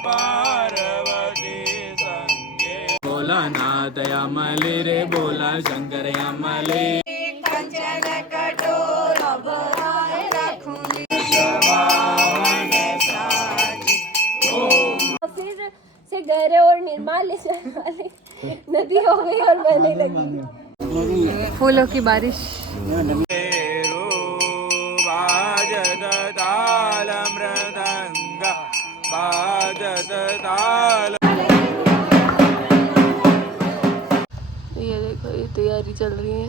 पार्वती संगे बोला नाथ अमली रे बोला शंकर अमली कंचन कटोर भराए रखूंगी फिर से गहरे और निर्मल वाले नदी हो गई और बहने लगी। फूलों की बारिश। बाजत ताल मृदंग बाजत ताल। ये देखो ये तैयारी चल रही है,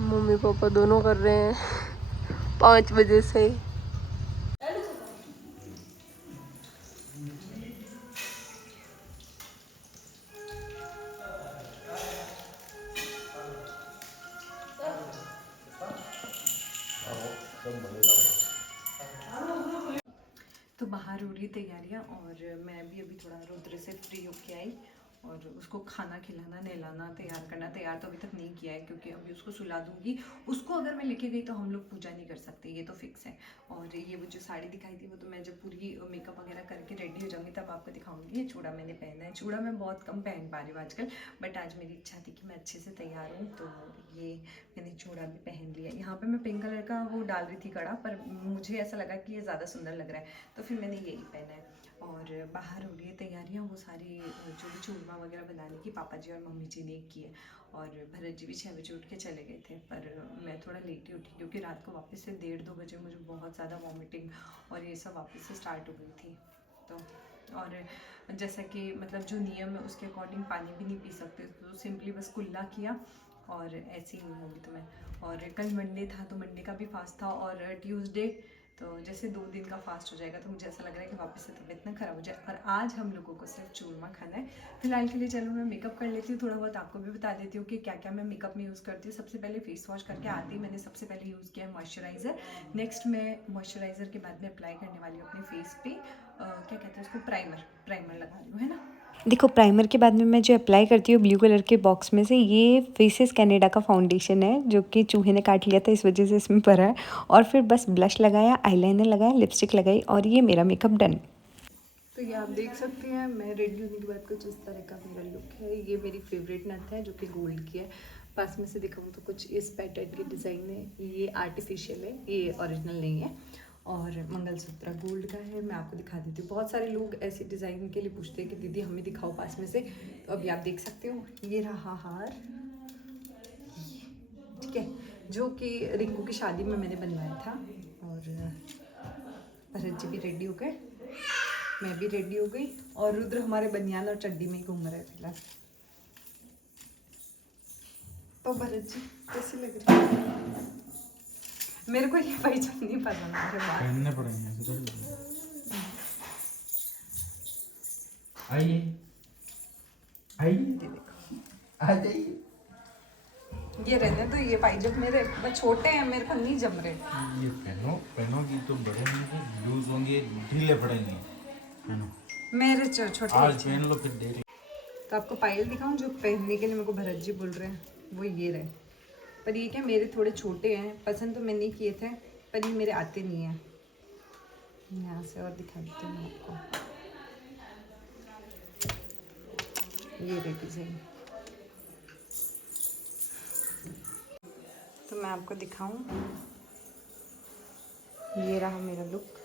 मम्मी पापा दोनों कर रहे हैं 5 बजे से। तो बाहर हो रही तैयारियां और मैं भी अभी थोड़ा रुद्र से फ्री होके आई और उसको खाना खिलाना नहलाना तैयार करना। तैयार तो अभी तक नहीं किया है क्योंकि अभी उसको सुला दूंगी। उसको अगर मैं लेके गई तो हम लोग पूजा नहीं कर सकते, ये तो फिक्स है। और ये वो जो साड़ी दिखाई थी वो तो मैं जब पूरी मेकअप वगैरह करके रेडी हो जाऊंगी तब आपको दिखाऊंगी। ये चूड़ा मैंने पहना है, चूड़ा मैं बहुत कम पहन पा रही हूँ आजकल, बट आज मेरी इच्छा थी कि मैं अच्छे से तैयार हूँ तो ये मैंने चूड़ा भी पहन लिया। यहाँ पर मैं पिंक कलर का वो डाल रही थी कड़ा, पर मुझे ऐसा लगा कि ये ज़्यादा सुंदर लग रहा है तो फिर मैंने यही पहना है। और बाहर हो रही है तैयारियाँ, वो सारी जो भी चूरमा वगैरह बनाने की पापा जी और मम्मी जी ने की है। और भरत जी भी 6 बजे उठ के चले गए थे, पर मैं थोड़ा लेट ही उठी क्योंकि रात को वापस से 1:30-2 बजे मुझे बहुत ज़्यादा वॉमिटिंग और ये सब वापस से स्टार्ट हो गई थी। तो और जैसा कि मतलब जो नियम है उसके अकॉर्डिंग पानी भी नहीं पी सकते, तो सिंपली बस कुल्ला किया और ऐसे ही नहीं होगी तो मैं। और कल मंडे था तो मंडे का भी फास्ट था और ट्यूसडे, तो जैसे 2 दिन का फास्ट हो जाएगा तो मुझे ऐसा लग रहा है कि वापस से तबीयत ना खराब हो जाए। और आज हम लोगों को सिर्फ चूरमा खाना है फिलहाल के लिए। चलो मैं मेकअप कर लेती हूँ, थोड़ा बहुत आपको भी बता देती हूँ कि क्या क्या मैं मेकअप में यूज़ करती हूँ। सबसे पहले फेस वॉश करके आती मैंने सबसे पहले यूज़ किया है मॉइस्चराइज़र। नेक्स्ट मैं मॉइस्चराइज़र के बाद में अप्लाई करने वाली हूँ अपने फेस पे क्या कहते हैं उसको, प्राइमर लगा रही हूँ, है ना। देखो प्राइमर के बाद में मैं जो अप्लाई करती हूँ ब्लू कलर के बॉक्स में से, ये फेसेस कनाडा का फाउंडेशन है जो कि चूहे ने काट लिया था इस वजह से इसमें भरा है। और फिर बस ब्लश लगाया, आईलाइनर लगाया, लिपस्टिक लगाई और ये मेरा मेकअप डन। तो ये आप देख सकते हैं मैं रेडी होने के बाद कुछ इस तरह का मेरा लुक है। ये मेरी फेवरेट नथ है जो कि गोल्ड की है। पास में से दिखाऊँ तो कुछ इस पैटर्न की डिज़ाइन है, ये आर्टिफिशियल है, ये ओरिजिनल नहीं है। और मंगलसूत्र गोल्ड का है, मैं आपको दिखा देती हूँ। बहुत सारे लोग ऐसी डिज़ाइन के लिए पूछते हैं कि दीदी हमें दिखाओ पास में से, तो अभी आप देख सकते हो ये रहा हार, ठीक है, जो कि रिंकू की शादी में मैंने बनवाया था। और भरत जी भी रेडी हो गए, मैं भी रेडी हो गई और रुद्र हमारे बनियान और चड्डी में ही घूम रहे फिलहाल। तो भरत जी कैसी लग रही है? मेरे को ये पैजामा नहीं पसंद है, पहनने पड़ेंगे। आइए आइए आ जाइए। ये रहने तो ये पाइजामा मेरे बस छोटे हैं, मेरे को नहीं जम रहे। ये पहनोगी तो बड़े लूज होंगे, ढीले पड़ेंगे। पहनो, मेरे छोटे आज पहन लो फिर देख लो। तो आपको पायल दिखाऊं जो पहनने के लिए मेरे को भरत जी बोल रहे हैं, वो ये रहे। पर ये क्या मेरे थोड़े छोटे हैं, पसंद तो मैंने किए थे पर ये मेरे आते नहीं हैं। यहाँ से और दिखा देती हूँ आपको, ये रही डिज़ाइन। तो मैं आपको दिखाऊं, ये रहा मेरा लुक।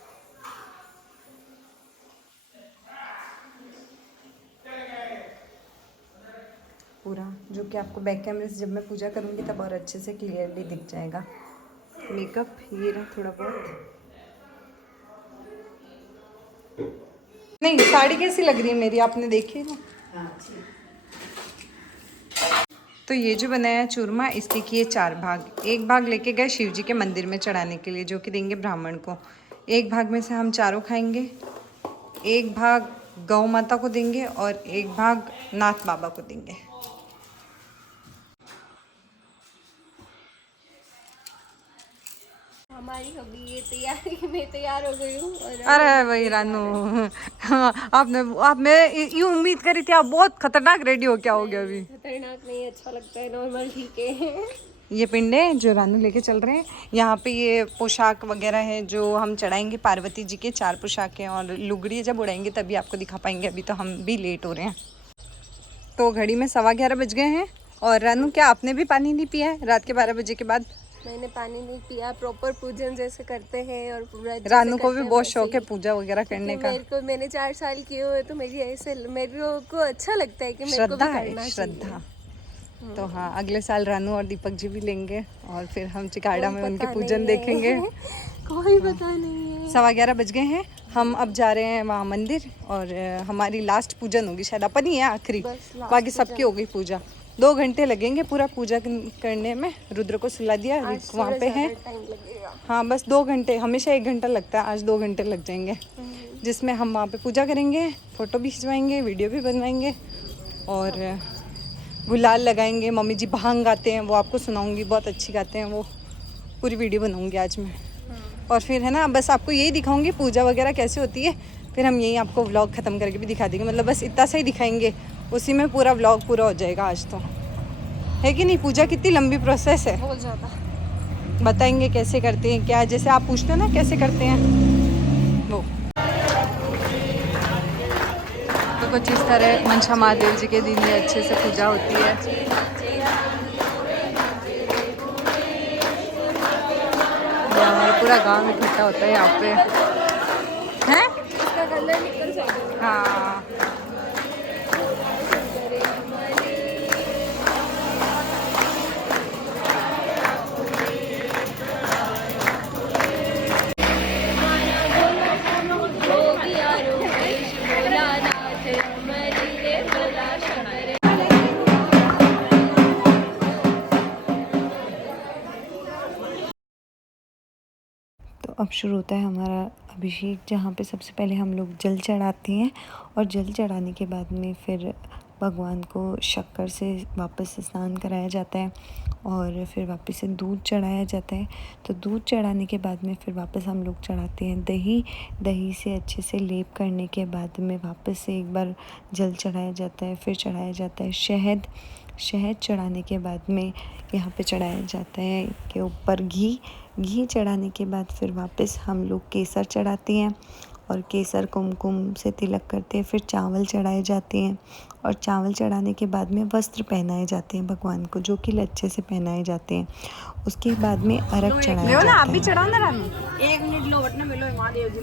पूरा जो कि आपको बैक कैमरे से जब मैं पूजा करूँगी तब और अच्छे से क्लियरली दिख जाएगा। मेकअप ये रहा थोड़ा बहुत। नहीं साड़ी कैसी लग रही है मेरी, आपने देखी ना। तो ये जो बनाया है चूरमा, इसके किए 4 भाग। एक भाग लेके गए शिव जी के मंदिर में चढ़ाने के लिए जो कि देंगे ब्राह्मण को। एक भाग में से हम चारों खाएंगे, एक भाग गौ माता को देंगे और एक भाग नाथ बाबा को देंगे। हमारी अभी ये तैयारी में तैयार हो गई हूँ। अरे भाई रानू, आप मैं यूँ उम्मीद करी थी आप बहुत खतरनाक रेडी हो क्या हो गया अभी। खतरनाक नहीं, अच्छा लगता है, नॉर्मल ठीक है। ये पिंडे जो रानू लेके चल रहे हैं। यहाँ पे ये पोशाक वगैरह है जो हम चढ़ाएंगे पार्वती जी के, 4 पोशाकें, और लुगड़ी जब उड़ाएंगे तभी आपको दिखा पाएंगे। अभी तो हम भी लेट हो रहे हैं। तो घड़ी में 11:15 बज गए हैं। और रानू, क्या आपने भी पानी नहीं पिया है रात के 12 बजे के बाद? मैंने पानी नहीं पिया। प्रॉपर पूजन जैसे करते हैं और पूरा रानू को भी बहुत शौक है पूजा वगैरह करने का। मैंने 4 साल किए हुए, तो मेरे को अच्छा लगता है कि मेरे को भी करना चाहिए। श्रद्धा। तो हाँ, अगले साल रानू और दीपक जी भी लेंगे और फिर हम चिकाड़ा में उनके पूजन देखेंगे। कोई पता नहीं है। 11:15 बज गए हैं। हम अब जा रहे हैं वहाँ मंदिर, और हमारी लास्ट पूजन होगी शायद, अपन ही है आखिरी, बाकी सबकी हो गई पूजा। 2 घंटे लगेंगे पूरा पूजा करने में। रुद्र को सुला दिया, वहाँ पे है। हाँ, बस 2 घंटे, हमेशा 1 घंटा लगता है, आज 2 घंटे लग जाएंगे, जिसमें हम वहाँ पे पूजा करेंगे, फ़ोटो भी खिंचवाएंगे, वीडियो भी बनवाएंगे और गुलाल लगाएंगे। मम्मी जी भांग गाते हैं, वो आपको सुनाऊंगी, बहुत अच्छी गाते हैं वो, पूरी वीडियो बनाऊंगी आज मैं। और फिर है ना, बस आपको यही दिखाऊंगी पूजा वगैरह कैसे होती है। फिर हम यही आपको व्लॉग ख़त्म करके भी दिखा देंगे, मतलब बस इतना सा ही दिखाएंगे, उसी में पूरा व्लॉग पूरा हो जाएगा आज तो, है कि नहीं? पूजा कितनी लंबी प्रोसेस है, बहुत ज़्यादा। बताएंगे कैसे करते हैं, क्या जैसे आप पूछते हो ना कैसे करते हैं वो। तो कुछ इस तरह मनसा महादेव जी के दिन में अच्छे से पूजा होती है। हमारा पूरा गांव इकट्ठा होता है यहाँ पे, हैं? इसका कलर निकल जाएगा। हाँ, तो अब शुरू होता है हमारा अभिषेक, जहाँ पे सबसे पहले हम लोग जल चढ़ाते हैं, और जल चढ़ाने के बाद में फिर भगवान को शक्कर से वापस स्नान कराया जाता है, और फिर वापस से दूध चढ़ाया जाता है। तो दूध चढ़ाने के बाद में फिर वापस हम लोग चढ़ाते हैं दही। दही से अच्छे से लेप करने के बाद में वापस से एक बार जल चढ़ाया जाता है। फिर चढ़ाया जाता है शहद। शहद चढ़ाने के बाद में यहाँ पे चढ़ाया जाता है के ऊपर घी। घी चढ़ाने के बाद फिर वापस हम लोग केसर चढ़ाते हैं, और केसर कुमकुम से तिलक करते हैं। फिर चावल चढ़ाए जाते हैं, और चावल चढ़ाने के बाद में वस्त्र पहनाए जाते हैं भगवान को, जो कि लच्छे से पहनाए जाते हैं। उसके बाद में अर्घ चढ़ाया जाता है। आप भी चढ़ाओ ना रानू। 1 मिनट लो, बटना मिलो महादेव जी।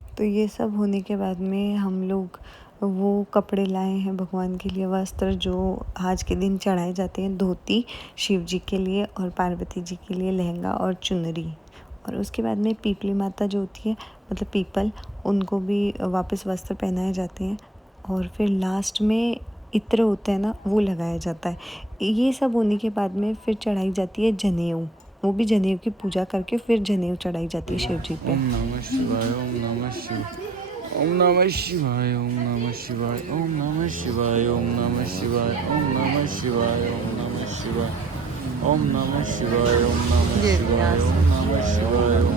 तो ये सब होने के बाद में हम लोग वो कपड़े लाए हैं भगवान के लिए, वस्त्र जो आज के दिन चढ़ाए जाते हैं। धोती शिव जी के लिए, और पार्वती जी के लिए लहंगा और चुनरी। और उसके बाद में पीपली माता जो होती है, मतलब पीपल, उनको भी वापस वस्त्र पहनाए जाते हैं। और फिर लास्ट में इत्र होता है ना, वो लगाया जाता है। ये सब होने के बाद में फिर चढ़ाई जाती है जनेऊ। वो भी जनेऊ की पूजा करके फिर जनेऊ चढ़ाई जाती है शिव जी पे। ओम नमः शिवाय, ओम नमः शिवाय, ओम नमः शिवाय, ओम नमः शिवाय, ओम नमः शिवाय, ओम नमः शिवाय, ओम नमः शिवाय, ओम नमः शिवाय, ओम नमः शिवाय, ओम नमः शिवाय, ओम नमः शिवाय, ओम नमः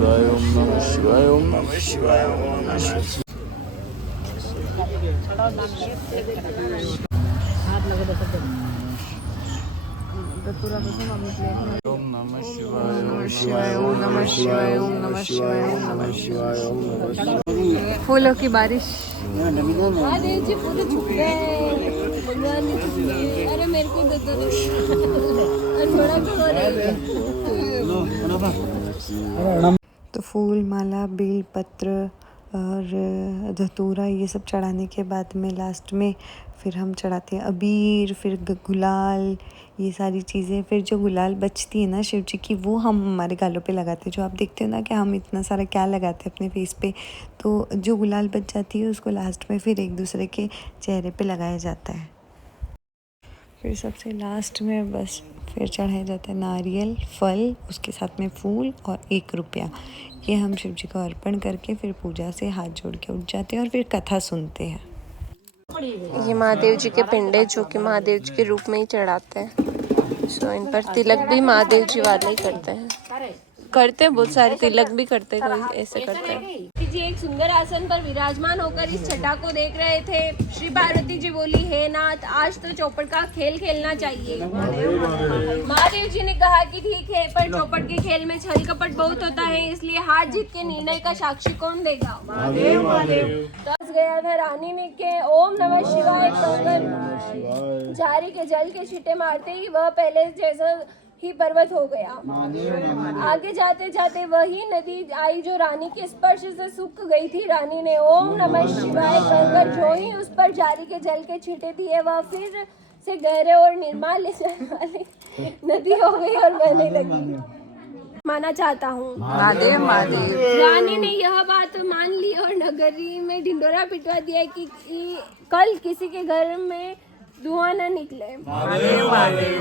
शिवाय, ओम नमः शिवाय, ओम नमः शिवाय, ओम नमः शिवाय, ओम नमः शिवाय। ओम नमः शिवाय, ओम शिवाय, ओम नमः शिवाय, ओम नमः शिवाय, ओम नमः शिवाय, ओम नमः शिवाय। फूलों की बारिश। महादेव जी पूरे झुक गए, भगवान ने झुक गए। अरे मेरे को दे दो, थोड़ा तो। तो फूल माला, बेल पत्र और धतूरा, ये सब चढ़ाने के बाद में लास्ट में फिर हम चढ़ाते हैं अबीर, फिर गुलाल, ये सारी चीज़ें। फिर जो गुलाल बचती है ना शिव जी की, वो हम हमारे गालों पे लगाते हैं। जो आप देखते हो ना कि हम इतना सारा क्या लगाते हैं अपने फेस पे, तो जो गुलाल बच जाती है उसको लास्ट में फिर एक दूसरे के चेहरे पे लगाया जाता है। फिर सबसे लास्ट में बस फिर चढ़ाया जाता है नारियल, फल, उसके साथ में फूल और 1 रुपया। ये हम शिव जी को अर्पण करके फिर पूजा से हाथ जोड़ के उठ जाते हैं और फिर कथा सुनते हैं। ये महादेव जी के पिंडे, जो कि महादेव जी के रूप में ही चढ़ाते हैं। सो इन पर तिलक भी महादेव जी वाले ही करते हैं। करते बहुत सारे, तिलक भी करते, कोई ऐसे करते हैं जी। एक सुंदर आसन पर विराजमान होकर इस छटा को देख रहे थे। श्री पार्वती जी बोली, हे नाथ, आज तो चौपड़ का खेल खेलना चाहिए। महादेव जी ने कहा कि ठीक है, पर चौपड़ के खेल में छल कपट बहुत होता है, इसलिए हार जीत के निर्णय का साक्षी कौन देगा? दस गया था रानी ने के ओम नमः शिवाय कहकर झारी के जल के छींटे मारते ही वह पहले जैसा ही पर्वत हो गया। आगे जाते जाते वही नदी आई जो रानी के स्पर्श से सूख गई थी। रानी ने ओम नमः शिवाय कहकर जो ही उस पर जारी के जल के छींटे दिए, वह फिर से गहरे और निर्मल ले जाने वाली नदी हो गई और बहने लगी। माना चाहता हूँ। महादेव महादेव। रानी ने यह बात मान ली और नगरी में ढिंडोरा पिटवा दिया कि कल किसी के घर में धुआं न निकले।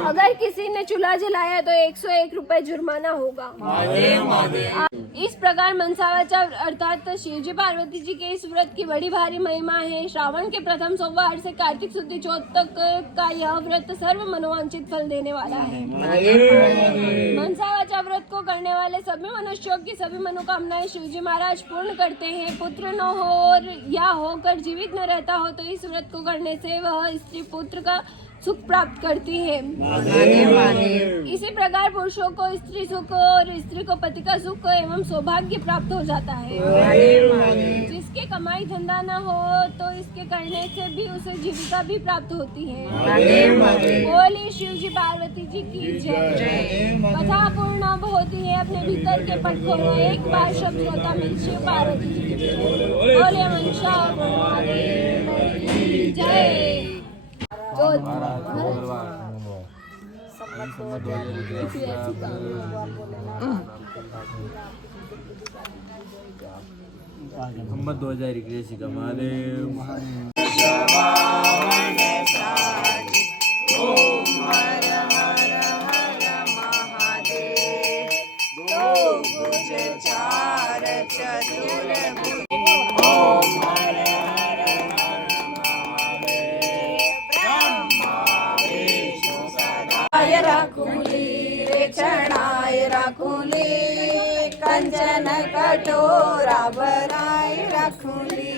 अगर किसी ने चूल्हा जलाया तो 101 रुपए जुर्माना होगा। इस प्रकार मनसावाचा अर्थात शिवजी पार्वती जी के इस व्रत की बड़ी भारी महिमा है। श्रावण के प्रथम सोमवार से कार्तिक शुद्ध चौथ तक का यह व्रत सर्व मनोवांछित फल देने वाला है। मनसावाचा व्रत को करने वाले सभी मनुष्यों की सभी मनोकामनाएं शिवजी महाराज पूर्ण करते हैं। पुत्र न हो और या होकर जीवित न रहता हो तो इस व्रत को करने से वह स्त्री पुत्र का सुख प्राप्त करती है। इसी प्रकार पुरुषों को स्त्री सुख और स्त्री को पति का सुख एवं सौभाग्य प्राप्त हो जाता है। जिसके कमाई धंधा न हो तो इसके करने से भी उसे जीविका भी प्राप्त होती है। बोली शिव जी पार्वती जी की जय। कथा पूर्ण अब होती है अपने भीतर के पट खोलो, एक बार शब्द होता मिल शिव पार्वती जी की जय। बोले मनसा जय। मोहम्मद 2000 का महादेव। राखुली रे चढ़ाए राखुली, कंचन कटोरा भराए राखुली।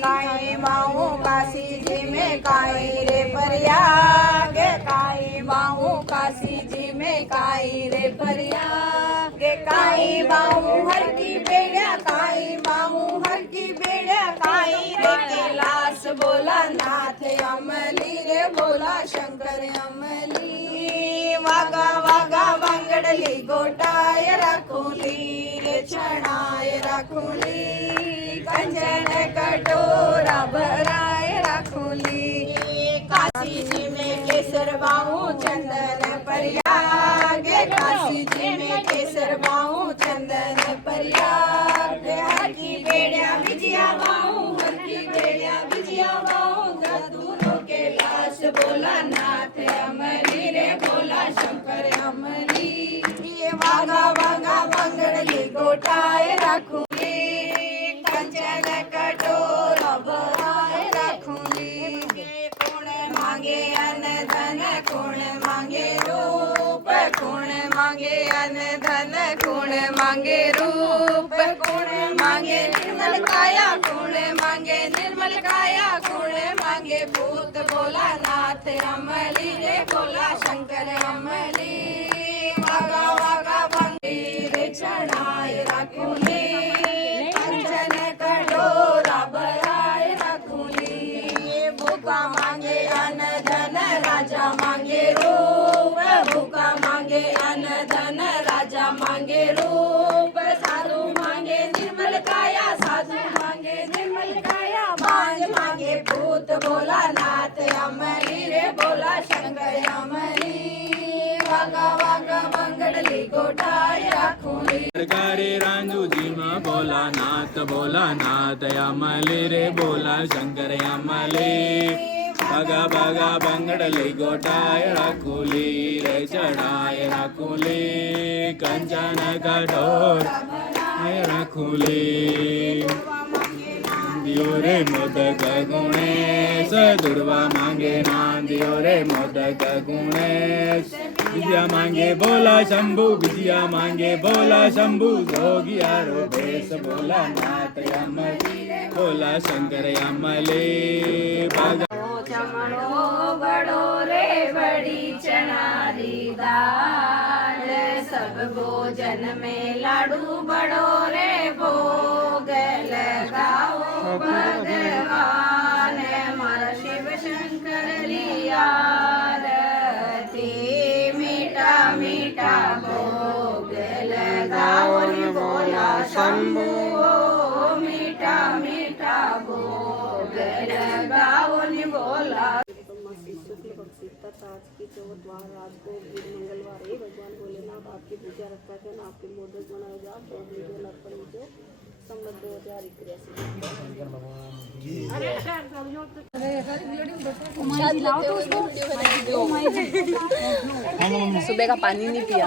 काई माऊ काशी जी में काई रे प्रयाग, काई माऊ काशी जी में काई रे प्रयाग। काई माऊ हर की बेड़ा, काई माऊ हर की बेड़ा, काई रे कैलाश बोला नाथ अमली रे बोला शंकर अमली। वागा वागा बांगडली गोटाय राखुली रे चढ़ाय राखुली, कंचन कटोरा भराय राखुली। काशी जी में केसर बाऊ चंदन प्रयाग, काशी जी में केसर बाऊ चंदन प्रयाग। हर की बेड़िया बिजिया बाऊ, हर की बेड़िया बिजिया बाऊ। दोनों के लाश बोला नाथ अमली रे बोला शंकर अमली। ये वागा वागा बंगड़ली गोटाए राखुली, कंचन कटोरा भराए राखुली। कौन मांगे अन धन, कौन मांगे रूप, कौन मांगे अन धन, कौन मांगे रूप। कौन मांगे निर्मल काया, कौन मांगे निर्मल काया। कौन मांगे भूत बोला नाथ अमली रे बोला शंकर अमली। वागा वागा बंगी रे चढ़ाए राखुली, कंचन कटोरा भराए राखुली। भूखा मांगे अन धन, राजा मांगे रूप। भूखा मांगे अन धन, राजा मांगे रूप। साधु मांगे निर्मल काया, साधु मांगे निर्मल काया। मांग मांगे भूत बोला नाथ अमली रे बोला शंकर अमली। वागा वागा बंगड़ली गोटाय राखुली। सरकारे रांझू जी माँ बोला नाथ अमली रे बोला शंकर अमली। बगा बगा बंगड़ली गोटाय राखुली रे चढ़ाए राखुली, कंचन कटोर राखुली। दियो रे मोदक गुणेश दुर्वा मांगे ना दियो रे मोदक गुणेश विद्या मांगे बोला शंभु विद्या मांगे बोला शंभु जोगिया रो भेष बोला नाथ यमली बोला शंकर यमले चमड़ो बड़ो रे बड़ी चनारी दाल सब भोजन में लाडू बड़ो रे भोग लगाओ भगवान हमारा शिव शंकर लिया रती मीठा मीठा भोग लगाओ नी बोला शंभू मीठा मीठा भोग लगाओ नी बोला शुक्ल पक्ष तथा आज की चौथवार रात को मंगलवार है भगवान भोलेनाथ आपकी पूजा रखा है ना आपके मोदक बनाए जा तो वीडियो अर्पण लीजिए संबत 2021 सुबह का पानी नहीं पिया।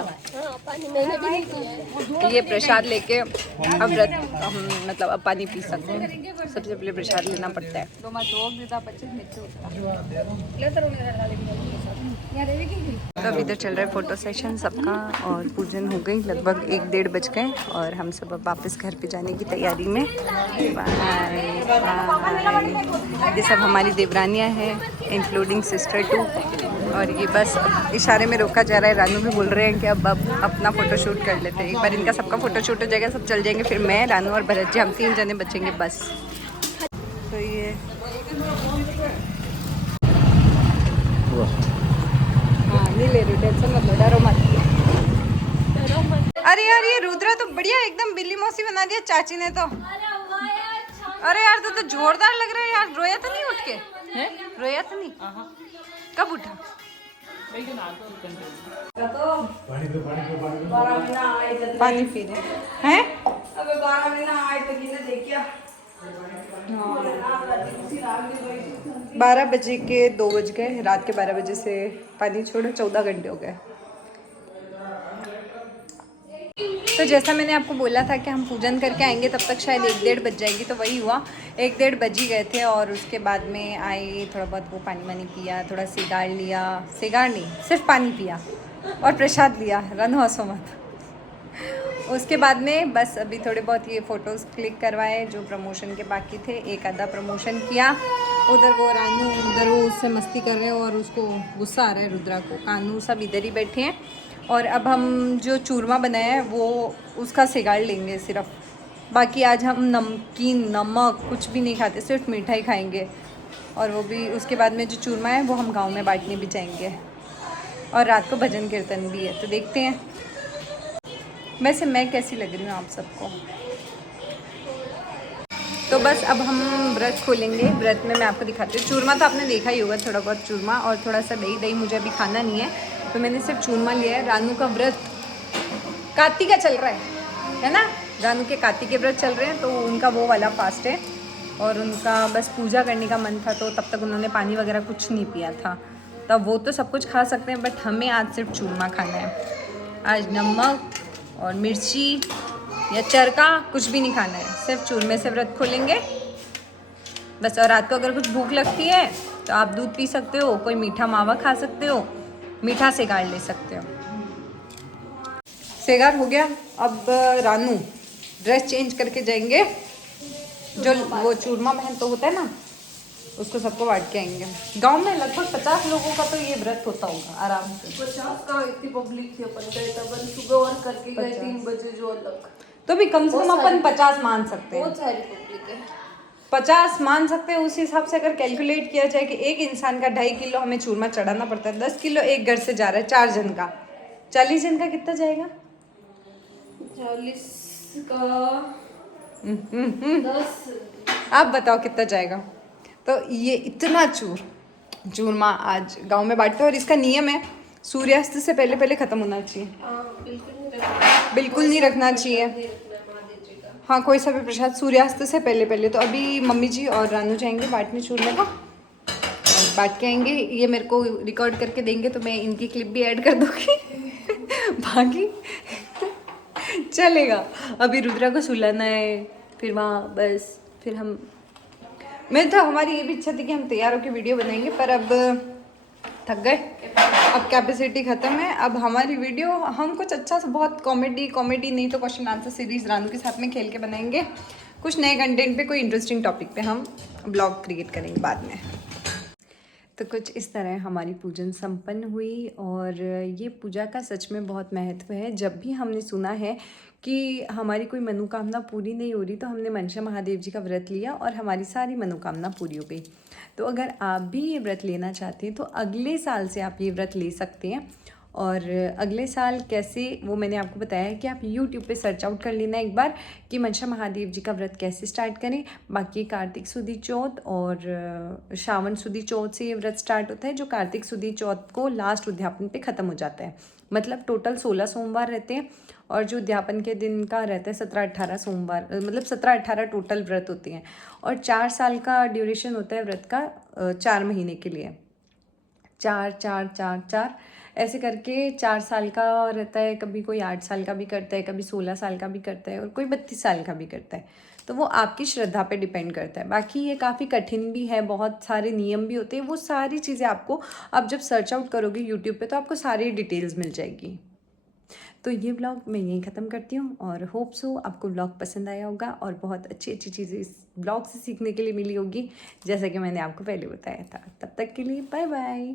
पानी मैंने भी नहीं पिया। ये प्रसाद लेके अब व्रत हम मतलब अब पानी पी सकते हैं। सबसे पहले प्रसाद लेना पड़ता है। तो अब इधर चल रहा है फोटो सेशन सबका और पूजन हो गई, लगभग 1-1:30 बज गए और हम सब अब वापस घर पे जाने की तैयारी में। ये सब हमारी देवरानियाँ हैं इंक्लूडिंग सिस्टर 2 और ये बस इशारे में रोका जा रहा है। रानू भी बोल रहे हैं कि अब अपना फ़ोटो शूट कर लेते हैं। एक बार इनका सबका फ़ोटो शूट हो जाएगा, सब चल जाएंगे, फिर मैं, रानू और भरत जी हम 3 जने बचेंगे बस। तो ये हाँ नहीं ले रही, टेंशन मत लो, डरो मत। अरे यार ये रुद्रा तो बढ़िया एकदम बिल्ली मौसी बना दिया चाची ने तो। अरे यार तो जोरदार लग रहा है यार। रोया तो नहीं उठ के? रोया तो नहीं? कब उठा? पानी पी रहे हैं? 12 बजे के 2 बज गए, रात के 12 बजे से पानी छोड़े 14 घंटे हो गए। तो जैसा मैंने आपको बोला था कि हम पूजन करके आएंगे तब तक शायद 1-1:30 बज जाएगी, तो वही हुआ। 1-1:30 बज ही गए थे और उसके बाद में आए, थोड़ा बहुत वो पानी वानी पिया, थोड़ा सिगार लिया, सिगार नहीं सिर्फ पानी पिया और प्रसाद लिया। रन हंसो मत। उसके बाद में बस अभी थोड़े बहुत ये फ़ोटोज़ क्लिक करवाए जो प्रमोशन के बाकी थे, एक आधा प्रमोशन किया। उधर वो रानू उधर वो उससे मस्ती कर रहे हैं और उसको गुस्सा आ रहा है रुद्रा को। कानू सब इधर ही बैठे हैं और अब हम जो चूरमा बनाया है वो उसका सिगार लेंगे सिर्फ। बाकी आज हम नमकीन नमक कुछ भी नहीं खाते, सिर्फ मीठा ही खाएंगे। और वो भी उसके बाद में जो चूरमा है वो हम गांव में बांटने भी जाएंगे और रात को भजन कीर्तन भी है, तो देखते हैं। वैसे मैं कैसी लग रही हूँ आप सबको? तो बस अब हम व्रत खोलेंगे। व्रत में मैं आपको दिखाती हूँ। चूरमा तो आपने देखा ही होगा, थोड़ा बहुत चूरमा और थोड़ा सा दही मुझे अभी खाना नहीं है, तो मैंने सिर्फ चूरमा लिया है। रानू का व्रत कार्तिक का चल रहा है ना? रानू के कार्तिक के व्रत चल रहे हैं, तो उनका वो वाला फास्ट है और उनका बस पूजा करने का मन था, तो तब तक उन्होंने पानी वगैरह कुछ नहीं पिया था। तब वो तो सब कुछ खा सकते हैं, बट हमें आज सिर्फ चूरमा खाना है। आज नमक और मिर्ची या चरका कुछ भी नहीं खाना है, सिर्फ चूरमे से व्रत खोलेंगे बस। और रात को अगर कुछ भूख लगती है तो आप दूध पी सकते हो, कोई मीठा मावा खा सकते हो, मीठा सेगार ले सकते हो। सेगार हो गया। अब रानू ड्रेस चेंज करके जाएंगे, जो वो चूरमा बहन तो होता है ना, उसको सबको बांट के आएंगे। गांव में लगभग 50 लोगों का तो ये व्रत होता होगा आराम से। 50 का इतनी पब्लिक थी, अपन गए तब सुबह और करके गए 3 बजे जो अलग, तो भी कम से कम अपन 50 मान सकते हैं। बहुत सारी पब्लिक है। 50 मान सकते हैं। उस हिसाब से अगर कैलकुलेट किया जाए कि एक इंसान का 2.5 किलो हमें चूरमा चढ़ाना पड़ता है, 10 किलो एक घर से जा रहा है 4 जन का, 40 जन का कितना जाएगा? 40 का 10। आप बताओ कितना जाएगा? तो ये इतना चूरमा आज गांव में बांटते हैं और इसका नियम है सूर्यास्त से पहले पहले ख़त्म होना चाहिए। बिल्कुल नहीं रखना चाहिए। हाँ, कोई सा भी प्रसाद सूर्यास्त से पहले पहले। तो अभी मम्मी जी और रानू जाएंगे बांटने चूरमे को और बांट के आएंगे। ये मेरे को रिकॉर्ड करके देंगे तो मैं इनकी क्लिप भी ऐड कर दूँगी। बाकी चलेगा। अभी रुद्रा को सुलाना है, फिर वहाँ बस फिर हम मैं तो हमारी ये भी इच्छा थी कि हम तैयार होकर वीडियो बनाएंगे, पर अब थक गए, अब कैपेसिटी ख़त्म है। अब हमारी वीडियो हम कुछ अच्छा सा बहुत कॉमेडी नहीं तो क्वेश्चन आंसर सीरीज़ रानू के साथ में खेल के बनाएंगे। कुछ नए कंटेंट पे, कोई इंटरेस्टिंग टॉपिक पे हम ब्लॉग क्रिएट करेंगे बाद में। तो कुछ इस तरह हमारी पूजन संपन्न हुई। और ये पूजा का सच में बहुत महत्व है। जब भी हमने सुना है कि हमारी कोई मनोकामना पूरी नहीं हो रही तो हमने मनसा महादेव जी का व्रत लिया और हमारी सारी मनोकामना पूरी हो गई। तो अगर आप भी ये व्रत लेना चाहते हैं तो अगले साल से आप ये व्रत ले सकते हैं। और अगले साल कैसे, वो मैंने आपको बताया है कि आप YouTube पे सर्च आउट कर लेना एक बार कि मनसा महादेव जी का व्रत कैसे स्टार्ट करें। बाकी कार्तिक सुदी चौथ और श्रावण सुदी चौथ से ये व्रत स्टार्ट होता है, जो कार्तिक सुदी चौथ को लास्ट उद्यापन पे ख़त्म हो जाता है। मतलब टोटल 16 सोमवार रहते हैं और जो उद्यापन के दिन का रहता है 17-18 सोमवार, मतलब 17-18 टोटल व्रत होते हैं। और 4 साल का ड्यूरेशन होता है व्रत का, 4 महीने के लिए 4 ऐसे करके 4 साल का रहता है। कभी कोई 8 साल का भी करता है, कभी 16 साल का भी करता है और कोई 32 साल का भी करता है। तो वो आपकी श्रद्धा पे डिपेंड करता है। बाकी ये काफ़ी कठिन भी है, बहुत सारे नियम भी होते हैं। वो सारी चीज़ें आपको आप जब सर्च आउट करोगे यूट्यूब पे तो आपको सारी डिटेल्स मिल जाएगी। तो ये व्लॉग मैं यहीं ख़त्म करती हूँ और होप सो आपको व्लॉग पसंद आया होगा और बहुत अच्छी चीज़ें इस व्लॉग से सीखने के लिए मिली होगी, जैसा कि मैंने आपको पहले बताया था। तब तक के लिए बाय बाय।